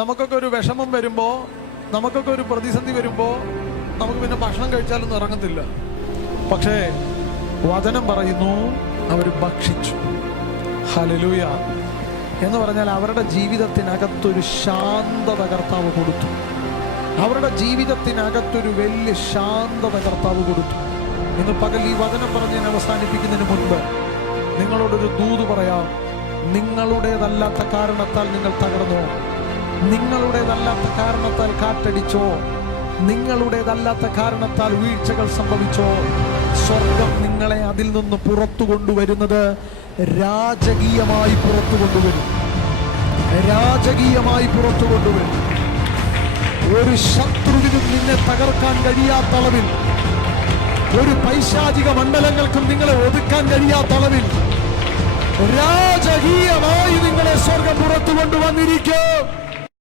നമുക്കൊക്കെ ഒരു വിഷമം വരുമ്പോൾ, നമുക്കൊക്കെ ഒരു പ്രതിസന്ധി വരുമ്പോൾ നമുക്ക് പിന്നെ ഭക്ഷണം കഴിച്ചാലൊന്നും ഇറങ്ങത്തില്ല. പക്ഷേ വചനം പറയുന്നു അവർ ഭക്ഷിച്ചു. ഹല്ലേലൂയ. എന്ന് പറഞ്ഞാൽ അവരുടെ ജീവിതത്തിനകത്തൊരു ശാന്തത കർത്താവ് കൊടുത്തു. അവരുടെ ജീവിതത്തിനകത്തൊരു വലിയ ശാന്തത കർത്താവ് കൊടുത്തു. ഇന്ന് പകൽ ഈ വചനം പറഞ്ഞ് ഞാൻ അവസാനിപ്പിക്കുന്നതിന് മുൻപ് നിങ്ങളോടൊരു ദൂത് പറയാം. നിങ്ങളുടേതല്ലാത്ത കാരണത്താൽ നിങ്ങൾ തകർന്നോ? നിങ്ങളുടേതല്ലാത്ത കാരണത്താൽ കാറ്റടിച്ചോ? നിങ്ങളുടേതല്ലാത്ത കാരണത്താൽ വീഴ്ചകൾ സംഭവിച്ചോ? സ്വർഗം നിങ്ങളെ അതിൽ നിന്ന് പുറത്തു കൊണ്ടുവരുന്നത് രാജകീയമായി പുറത്തു കൊണ്ടുവരും. രാജകീയമായി പുറത്തു കൊണ്ടുവരും. ഒരു ശത്രുവിനും നിന്നെ തകർക്കാൻ കഴിയാത്ത അളവിൽ, ഒരു പൈശാചിക മണ്ഡലങ്ങൾക്കും നിങ്ങളെ ഒതുക്കാൻ കഴിയാത്ത അളവിൽ രാജകീയമായി നിങ്ങളെ സ്വർഗം പുറത്തു കൊണ്ടുവന്നിരിക്കും.